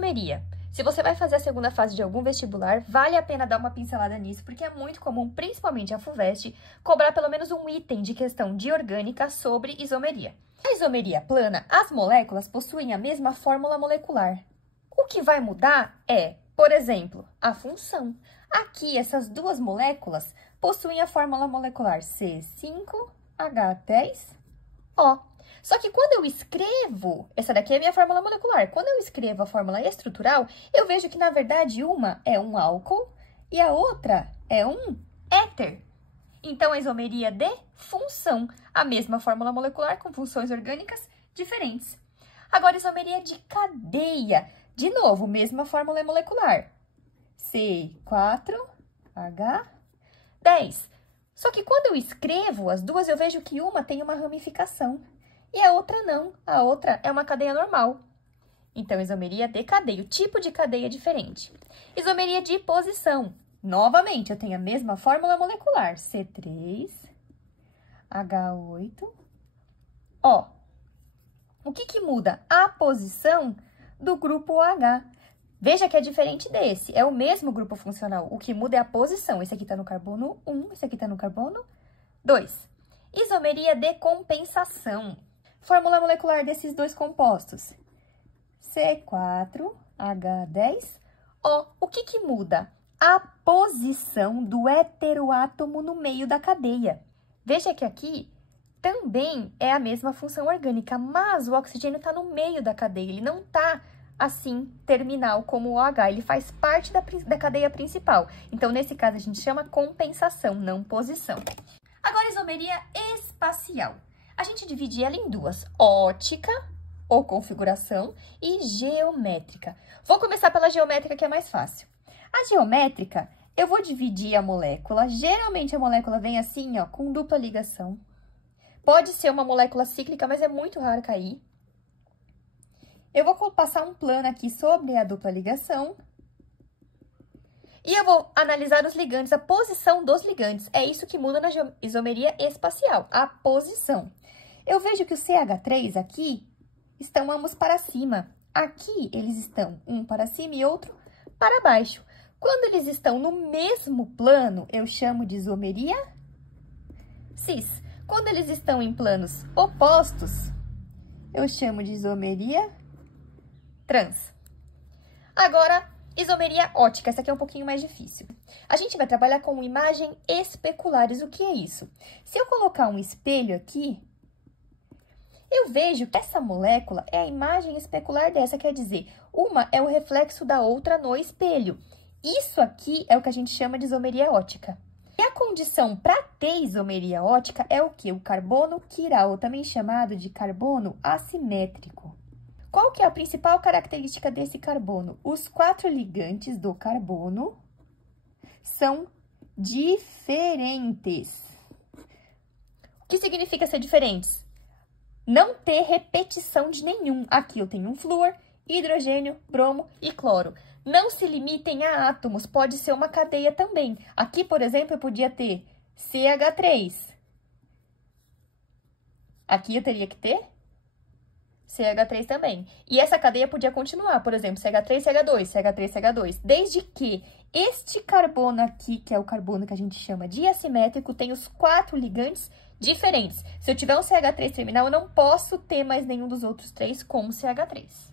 Isomeria. Se você vai fazer a segunda fase de algum vestibular, vale a pena dar uma pincelada nisso, porque é muito comum, principalmente a FUVEST, cobrar pelo menos um item de questão de orgânica sobre isomeria. Na isomeria plana, as moléculas possuem a mesma fórmula molecular. O que vai mudar é, por exemplo, a função. Aqui, essas duas moléculas possuem a fórmula molecular C5H10O. Só que quando eu escrevo, essa daqui é a minha fórmula molecular, quando eu escrevo a fórmula estrutural, eu vejo que, na verdade, uma é um álcool e a outra é um éter. Então, a isomeria de função, a mesma fórmula molecular com funções orgânicas diferentes. Agora, isomeria de cadeia, de novo, mesma fórmula molecular, C4H10. Só que quando eu escrevo as duas, eu vejo que uma tem uma ramificação. E a outra não, a outra é uma cadeia normal. Então, isomeria de cadeia, o tipo de cadeia é diferente. Isomeria de posição. Novamente, eu tenho a mesma fórmula molecular, C3H8O. O que muda? A posição do grupo H. Veja que é diferente desse, é o mesmo grupo funcional. O que muda é a posição. Esse aqui está no carbono 1, esse aqui está no carbono 2. Isomeria de compensação. Fórmula molecular desses dois compostos, C4H10O. O que muda? A posição do heteroátomo no meio da cadeia. Veja que aqui também é a mesma função orgânica, mas o oxigênio está no meio da cadeia, ele não está assim terminal como o OH, ele faz parte da cadeia principal. Então, nesse caso, a gente chama compensação, não posição. Agora, isomeria espacial. A gente divide ela em duas, ótica, ou configuração, e geométrica. Vou começar pela geométrica, que é mais fácil. A geométrica, eu vou dividir a molécula. Geralmente, a molécula vem assim, ó, com dupla ligação. Pode ser uma molécula cíclica, mas é muito raro cair. Eu vou passar um plano aqui sobre a dupla ligação. E eu vou analisar os ligantes, a posição dos ligantes. É isso que muda na isomeria espacial, a posição. Eu vejo que o CH3 aqui estão ambos para cima. Aqui, eles estão um para cima e outro para baixo. Quando eles estão no mesmo plano, eu chamo de isomeria cis. Quando eles estão em planos opostos, eu chamo de isomeria trans. Agora, isomeria ótica. Essa aqui é um pouquinho mais difícil. A gente vai trabalhar com imagem especulares. O que é isso? Se eu colocar um espelho aqui, eu vejo que essa molécula é a imagem especular dessa, quer dizer, uma é o reflexo da outra no espelho. Isso aqui é o que a gente chama de isomeria ótica. E a condição para ter isomeria ótica é o quê? O carbono quiral, também chamado de carbono assimétrico. Qual que é a principal característica desse carbono? Os 4 ligantes do carbono são diferentes. O que significa ser diferentes? Não ter repetição de nenhum. Aqui eu tenho um flúor, hidrogênio, bromo e cloro. Não se limitem a átomos, pode ser uma cadeia também. Aqui, por exemplo, eu podia ter CH3. Aqui eu teria que ter CH3 também. E essa cadeia podia continuar, por exemplo, CH3, CH2, CH3, CH2. Desde que este carbono aqui, que é o carbono que a gente chama de assimétrico, tem os 4 ligantes diferentes. Se eu tiver um CH3 terminal, eu não posso ter mais nenhum dos outros 3 como CH3.